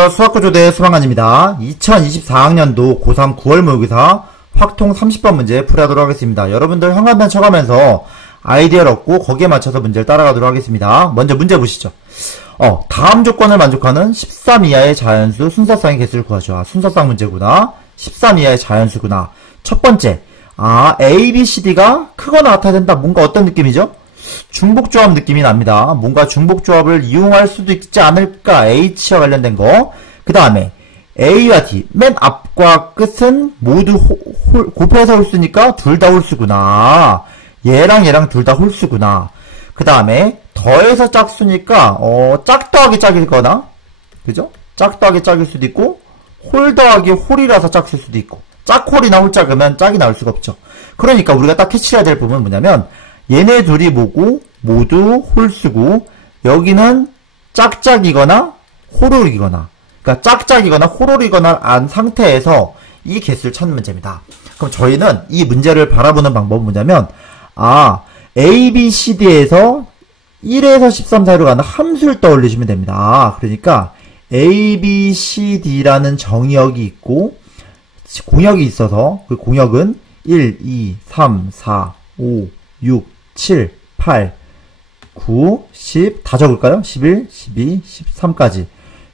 안녕하세요. 수학구조대 수방관입니다. 2024학년도 고3 9월 모의고사 확통 30번 문제 풀이하도록 하겠습니다. 여러분들 현관펜 쳐가면서 아이디어를 얻고 거기에 맞춰서 문제를 따라가도록 하겠습니다. 먼저 문제 보시죠. 다음 조건을 만족하는 13 이하의 자연수 순서쌍의 개수를 구하죠. 순서쌍 문제구나. 13 이하의 자연수구나. 첫 번째, A, B, C, D가 크거나 같아야 된다. 뭔가 어떤 느낌이죠? 중복조합 느낌이 납니다. 뭔가 중복조합을 이용할 수도 있지 않을까. H와 관련된 거. 그 다음에 A와 D 맨 앞과 끝은 모두 곱해서 홀수니까 둘 다 홀수구나. 얘랑 얘랑 둘 다 홀수구나. 그 다음에 더해서 짝수니까 짝 더하기 짝이거나, 그죠? 짝 더하기 짝일 수도 있고 홀 더하기 홀이라서 짝일 수도 있고, 짝홀이나 홀짝으면 짝이 나올 수가 없죠. 그러니까 우리가 딱 캐치해야 될 부분은 뭐냐면, 얘네 둘이 뭐고 모두 홀수고, 여기는 짝짝이거나 호롤이거나, 그러니까 짝짝이거나 호롤이거나 한 상태에서 이 개수를 찾는 문제입니다. 그럼 저희는 이 문제를 바라보는 방법은 뭐냐면, A, B, C, D에서 1에서 13 사이로 가는 함수를 떠올리시면 됩니다. 그러니까 A, B, C, D라는 정의역이 있고 공역이 있어서 그 공역은 1, 2, 3, 4, 5, 6, 7, 8, 9, 10 다 적을까요? 11, 12, 13까지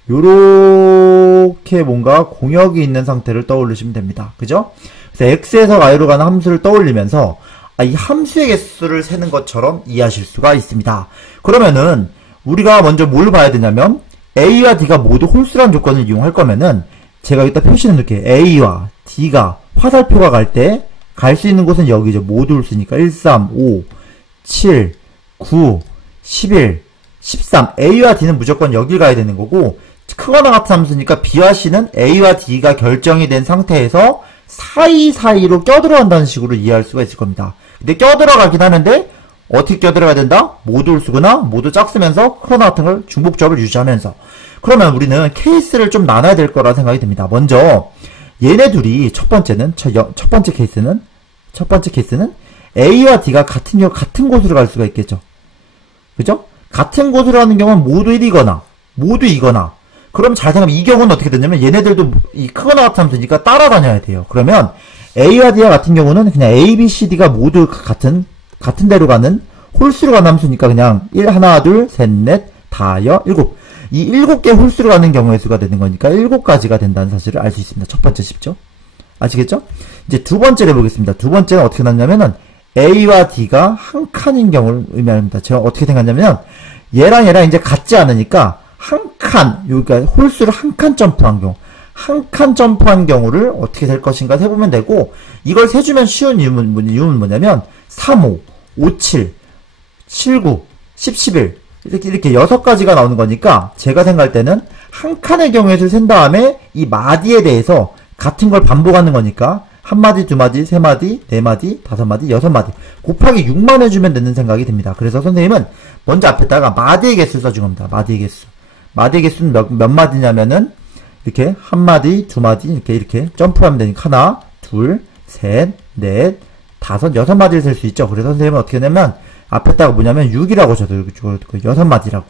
요렇게 뭔가 공역이 있는 상태를 떠올리시면 됩니다. 그죠? 그래서 X에서 Y로 가는 함수를 떠올리면서 이 함수의 개수를 세는 것처럼 이해하실 수가 있습니다. 그러면은 우리가 먼저 뭘 봐야 되냐면, A와 D가 모두 홀수라는 조건을 이용할 거면은 제가 여기다 표시를 놓을게요. A와 D가 화살표가 갈 때 갈 수 있는 곳은 여기죠. 모두 홀수니까 1, 3, 5, 7, 9, 11, 13. A와 D는 무조건 여길 가야 되는 거고, 크거나 같은 함수니까 B와 C는 A와 D가 결정이 된 상태에서 사이사이로 껴들어간다는 식으로 이해할 수가 있을 겁니다. 근데 껴들어가긴 하는데 어떻게 껴들어가야 된다? 모두 홀수구나, 모두 짝쓰면서 크거나 같은 걸 중복조합을 유지하면서. 그러면 우리는 케이스를 좀 나눠야 될 거라 생각이 듭니다. 먼저 얘네 둘이 첫 번째 케이스는 A와 D가 같은 곳으로 갈 수가 있겠죠. 그죠? 같은 곳으로 가는 경우는 모두 1이거나 모두 2거나. 그럼 잘 생각하면 이 경우는 어떻게 되냐면, 얘네들도 이 크거나 같은 함수니까 따라다녀야 돼요. 그러면 A와 D와 같은 경우는 그냥 A, B, C, D가 모두 같은 데로 가는 홀수로 가는 함수니까 그냥 1, 하나, 둘, 셋, 넷, 다여, 7. 이 7개 홀수로 가는 경우의 수가 되는 거니까 7가지가 된다는 사실을 알 수 있습니다. 첫 번째 쉽죠? 아시겠죠? 이제 두 번째를 해보겠습니다. 두 번째는 어떻게 나냐면은 A와 D가 한 칸인 경우를 의미합니다. 제가 어떻게 생각하냐면, 얘랑 이제 같지 않으니까 그러니까 홀수를 한 칸 점프한 경우를 어떻게 될 것인가 해보면 되고, 이걸 세주면 쉬운 이유는 뭐냐면 3, 5, 5, 7, 7, 9, 10, 11 이렇게 6가지가 나오는 거니까, 제가 생각할 때는 한 칸의 경우에 수를 센 다음에 이 마디에 대해서 같은 걸 반복하는 거니까 한 마디, 두 마디, 세 마디, 네 마디, 다섯 마디, 여섯 마디 곱하기 6만 해주면 되는 생각이 듭니다. 그래서 선생님은 먼저 앞에다가 마디의 개수를 써준 겁니다. 마디의 개수. 마디의 개수는 몇 마디냐면은 이렇게 한 마디, 두 마디 이렇게 점프하면 되니까 하나, 둘, 셋, 넷, 다섯, 6마디를 셀 수 있죠. 그래서 선생님은 어떻게 하냐면 앞에다가 뭐냐면 6이라고 적어요. 6마디라고.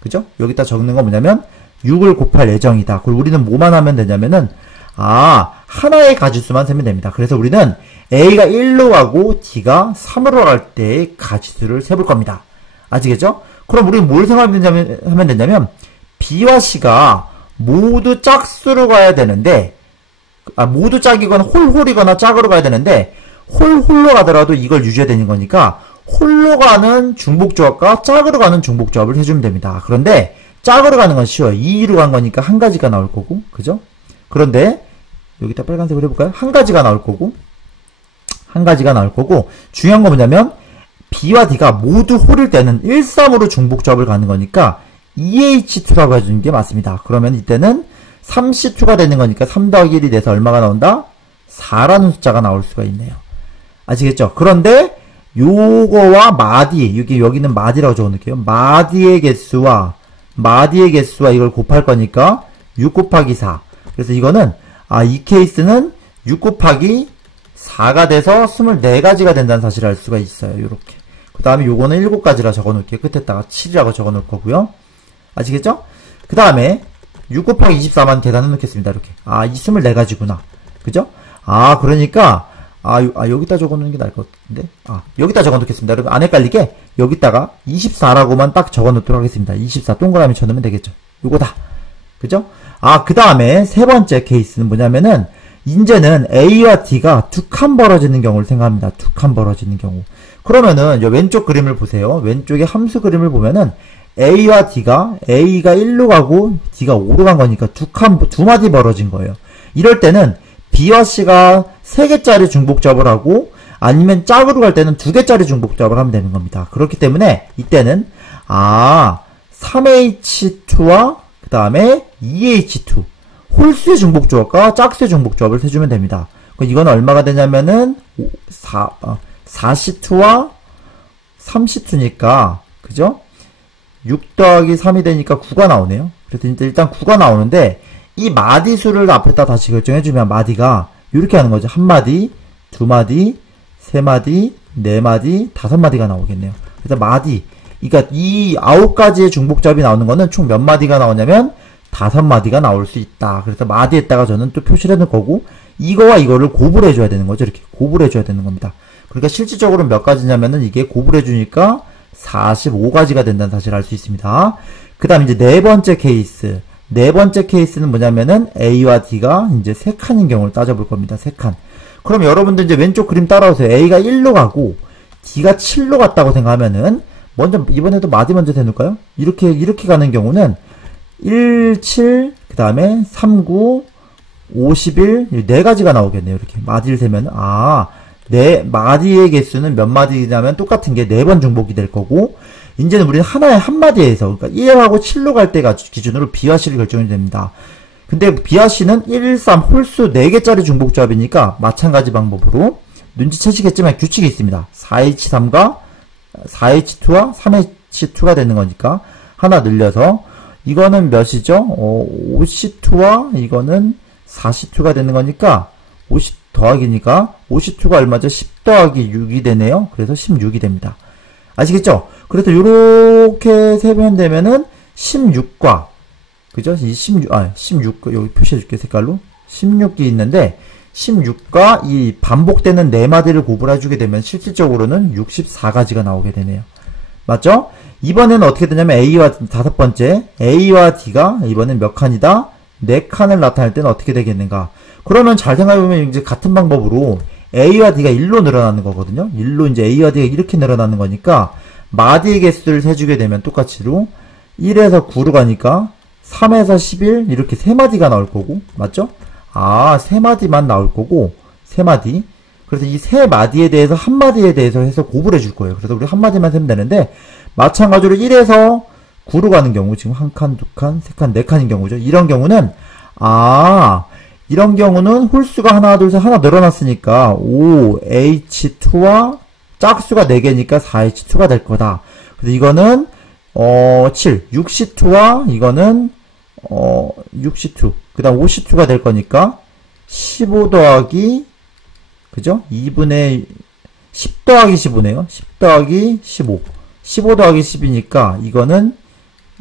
그죠? 여기다 적는 건 뭐냐면 6을 곱할 예정이다. 그리고 우리는 뭐만 하면 되냐면은 하나의 가지수만 세면 됩니다. 그래서 우리는 A가 1로 가고 D가 3으로 갈 때의 가지수를 세볼 겁니다. 아시겠죠? 그럼 우리는 뭘 하면 되냐면 B와 C가 모두 짝수로 가야 되는데, 모두 짝이거나 홀이거나 짝으로 가야 되는데, 홀로 가더라도 이걸 유지해야 되는 거니까 홀로 가는 중복조합과 짝으로 가는 중복조합을 해주면 됩니다. 그런데 짝으로 가는 건 쉬워요. 2로 간 거니까 한 가지가 나올 거고, 그죠? 그런데 여기다 빨간색으로 해볼까요? 한 가지가 나올 거고, 중요한 건 뭐냐면 B와 D가 모두 홀일 때는 1, 3으로 중복조합을 가는 거니까 EH2라고 해주는 게 맞습니다. 그러면 이때는 3C2가 되는 거니까 3 더하기 1이 돼서 얼마가 나온다? 4라는 숫자가 나올 수가 있네요. 아시겠죠? 그런데 요거와 마디, 여기는 마디라고 적어놓을게요. 마디의 개수와 이걸 곱할 거니까 6 곱하기 4. 그래서 이거는 이 케이스는 6 곱하기 4가 돼서 24가지가 된다는 사실을 알 수가 있어요. 요렇게. 그 다음에 요거는 7가지라 적어놓을게요. 끝에다가 7이라고 적어놓을 거고요. 아시겠죠? 그 다음에 6 곱하기 24만 계산해 놓겠습니다. 이렇게. 아, 이 24가지구나. 그죠? 아, 그러니까, 여기다 적어 놓는 게 나을 것 같은데? 여기다 적어 놓겠습니다. 여러분, 안 헷갈리게, 여기다가 24라고만 딱 적어 놓도록 하겠습니다. 24 동그라미 쳐 놓으면 되겠죠. 요거다. 그죠? 그 다음에 세 번째 케이스는 뭐냐면은, 이제는 A와 D가 두 칸 벌어지는 경우를 생각합니다. 두 칸 벌어지는 경우. 그러면은, 요 왼쪽 그림을 보세요. 왼쪽에 함수 그림을 보면은, A와 D가, A가 1로 가고, D가 5로 간 거니까 두 마디 벌어진 거예요. 이럴 때는, B와 C가 3개짜리 중복잡을 하고, 아니면 짝으로 갈 때는 2개짜리 중복잡을 하면 되는 겁니다. 그렇기 때문에, 이때는, 3H2와, 그 다음에 2H2. 홀수의 중복조합과 짝수의 중복조합을 세주면 됩니다. 이건 얼마가 되냐면은 4C2와 3C2니까 그죠? 6 더하기 3이 되니까 9가 나오네요. 그래서 일단 9가 나오는데 이 마디수를 앞에다 다시 결정해주면 마디가 이렇게 하는 거죠. 1마디, 2마디, 3마디, 4마디, 5마디가 나오겠네요. 그래서 마디, 그러니까 이 9가지의 중복조합이 나오는 거는 총 몇 마디가 나오냐면 5마디가 나올 수 있다. 그래서 마디에다가 저는 또 표시를 해놓을 거고, 이거와 이거를 곱을 해줘야 되는 거죠. 이렇게 곱을 해줘야 되는 겁니다. 그러니까 실질적으로 몇 가지냐면은 이게 곱을 해주니까 45가지가 된다는 사실을 알 수 있습니다. 그 다음 이제 네 번째 케이스. 네 번째 케이스는 뭐냐면은 A와 D가 이제 3칸인 경우를 따져볼 겁니다. 3칸. 그럼 여러분들 이제 왼쪽 그림 따라오세요. A가 1로 가고, D가 7로 갔다고 생각하면은, 먼저, 이번에도 마디 먼저 대놓을까요? 이렇게 가는 경우는, 1, 7, 그 다음에 3, 9, 51, 4가지가 나오겠네요. 이렇게 마디를 세면, 마디의 개수는 몇 마디냐면 똑같은 게 4번 중복이 될 거고, 이제는 우리는 하나의 한 마디에서, 그러니까 1하고 7로 갈 때가 기준으로 B와 C를 결정이 됩니다. 근데 B와 C는 1, 1, 3 홀수 4개짜리 중복조합이니까 마찬가지 방법으로 눈치채시겠지만 규칙이 있습니다. 4H3가 4H2와 3H2가 되는 거니까 하나 늘려서 이거는 몇이죠? 5C2와 이거는 4C2가 되는 거니까 50 더하기니까 5C2가 얼마죠? 10 더하기 6이 되네요. 그래서 16이 됩니다. 아시겠죠? 그래서 요렇게 세면 되면은 16과 그죠? 이 16, 16, 여기 표시해줄게, 색깔로. 16이 있는데, 16과 이 반복되는 4마디를 구분해주게 되면 실질적으로는 64가지가 나오게 되네요. 맞죠? 이번에는 어떻게 되냐면 A와, 다섯 번째, A와 D가 이번엔 몇 칸이다? 4칸을 나타낼 때는 어떻게 되겠는가? 그러면 잘 생각해보면 이제 같은 방법으로 A와 D가 1로 늘어나는 거거든요? 1로 이제 A와 D가 이렇게 늘어나는 거니까, 마디의 개수를 세주게 되면 똑같이로 1에서 9로 가니까 3에서 11 이렇게 3마디가 나올 거고 맞죠? 3마디만 나올 거고 3마디 그래서 이 3마디에 대해서 1마디에 대해서 해서 곱을 해줄 거예요. 그래서 우리 1마디만 세면 되는데 마찬가지로 1에서 9로 가는 경우 지금 1칸, 2칸, 3칸, 4칸인 경우죠. 이런 경우는 이런 경우는 홀수가 하나, 둘, 셋 하나 늘어났으니까 5H2와 짝수가 4개니까 4H2가 될 거다. 그래서 이거는 7, 6C2와 이거는 6C2, 그 다음 5C2가 될 거니까 15 더하기 그죠? 2분의 10 더하기 15네요. 10 더하기 15, 15 더하기 10이니까 이거는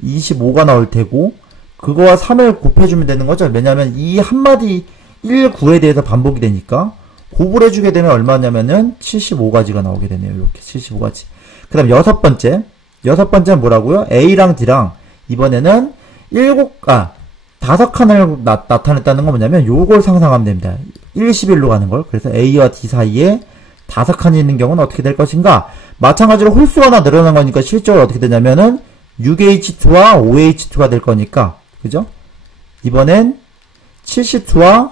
25가 나올 테고 그거와 3을 곱해주면 되는 거죠. 왜냐하면 이 한마디 1, 9에 대해서 반복이 되니까 곱을 해주게 되면 얼마냐면은 75가지가 나오게 되네요. 이렇게 75가지. 그 다음 여섯 번째는 뭐라고요? A랑 D랑 이번에는 5칸을 나타냈다는 건 뭐냐면 요걸 상상하면 됩니다. 1, 11로 가는 걸. 그래서 A와 D 사이에 5칸이 있는 경우는 어떻게 될 것인가? 마찬가지로 홀수가 하나 늘어난 거니까 실적으로 어떻게 되냐면은 6H2와 5H2가 될 거니까 그죠? 이번엔 7C2와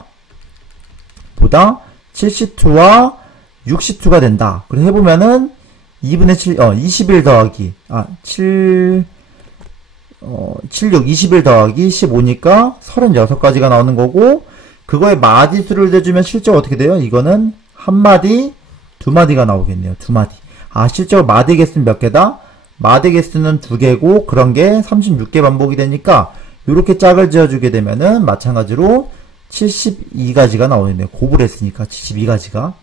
6C2가 된다. 그래서 해보면은 2분의 7, 21 더하기, 76, 21 더하기 15니까 36가지가 나오는 거고, 그거에 마디수를 대주면 실제로 어떻게 돼요? 이거는 한 마디, 2마디가 나오겠네요. 2마디. 실제로 마디 개수는 몇 개다? 마디 개수는 2개고, 그런 게 36개 반복이 되니까, 요렇게 짝을 지어주게 되면은, 마찬가지로 72가지가 나오겠네요. 곱을 했으니까, 72가지가.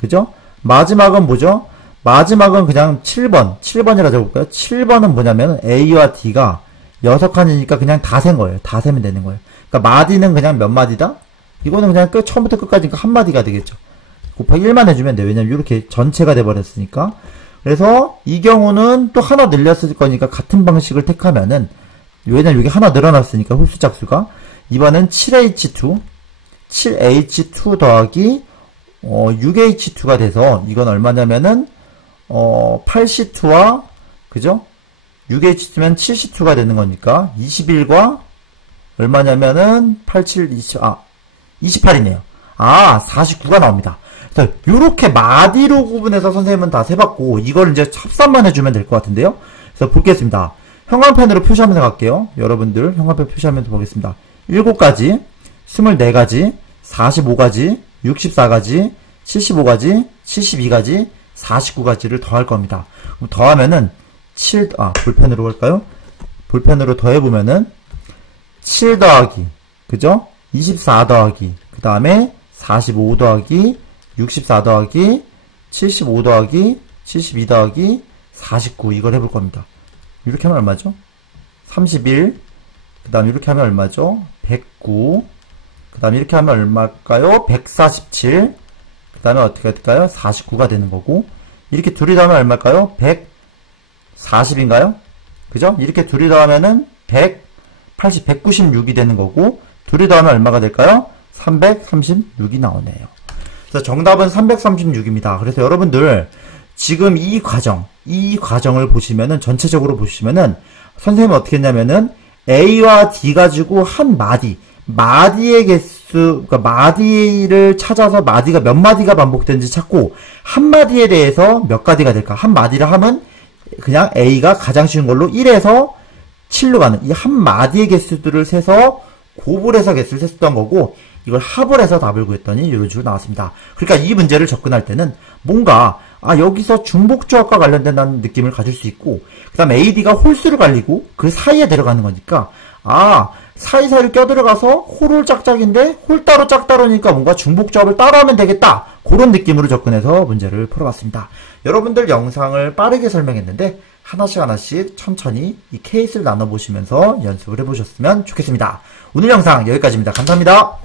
그죠? 마지막은 뭐죠? 마지막은 그냥 7번이라 적어볼까요? 7번은 뭐냐면 A와 D가 6칸이니까 그냥 다 센 거예요. 다 세면 되는 거예요. 그러니까 마디는 그냥 몇 마디다? 이거는 그냥 처음부터 끝까지니까 한 마디가 되겠죠. 곱하기 1만 해주면 돼요. 왜냐면 이렇게 전체가 돼버렸으니까. 그래서 이 경우는 또 하나 늘렸을 거니까 같은 방식을 택하면은, 왜냐면 여기 하나 늘어났으니까 홀수 짝수가. 이번엔 7H2 더하기 6H2가 돼서 이건 얼마냐면은 8C2와 그죠? 6H2면 7C2가 되는 거니까 21과 얼마냐면은 28이네요. 49가 나옵니다. 그래서 요렇게 마디로 구분해서 선생님은 다 세봤고 이걸 이제 합산만 해주면 될 것 같은데요. 그래서 보겠습니다. 형광펜으로 표시하면서 갈게요. 여러분들 형광펜 표시하면서 보겠습니다. 7가지, 24가지, 45가지, 64가지, 75가지, 72가지, 49가지를 더할 겁니다. 그럼 더하면은 볼펜으로 할까요? 볼펜으로 더해보면은 7 더하기, 그죠? 24 더하기, 그 다음에 45 더하기, 64 더하기, 75 더하기, 72 더하기, 49 이걸 해볼 겁니다. 이렇게 하면 얼마죠? 31, 그 다음 이렇게 하면 얼마죠? 109, 그 다음에 이렇게 하면 얼마일까요? 147, 그 다음에 어떻게 될까요? 49가 되는 거고, 이렇게 둘이 더하면 얼마일까요? 140인가요? 그죠? 이렇게 둘이 더하면은 196이 되는 거고, 둘이 더하면 얼마가 될까요? 336이 나오네요. 그래서 정답은 336입니다. 그래서 여러분들, 지금 이 과정을 보시면은, 전체적으로 보시면은, 선생님은 어떻게 했냐면은, A와 D 가지고 한 마디의 개수, 그러니까 마디를 찾아서 마디가 몇 마디가 반복되는지 찾고, 한 마디에 대해서 몇 가지가 될까? 한 마디를 하면, 그냥 A가 가장 쉬운 걸로 1에서 7로 가는, 이 한 마디의 개수들을 세서, 곱을 해서 개수를 셌던 거고, 이걸 합을 해서 답을 구했더니 이런 식으로 나왔습니다. 그러니까 이 문제를 접근할 때는 뭔가 여기서 중복조합과 관련된다는 느낌을 가질 수 있고, 그 다음에 AD가 홀수를 갈리고 그 사이에 들어가는 거니까 사이사이를 껴들어가서 홀을 짝짝인데 홀 따로 짝따로니까 뭔가 중복조합을 따로 하면 되겠다, 그런 느낌으로 접근해서 문제를 풀어봤습니다. 여러분들 영상을 빠르게 설명했는데 하나씩 천천히 이 케이스를 나눠보시면서 연습을 해보셨으면 좋겠습니다. 오늘 영상 여기까지입니다. 감사합니다.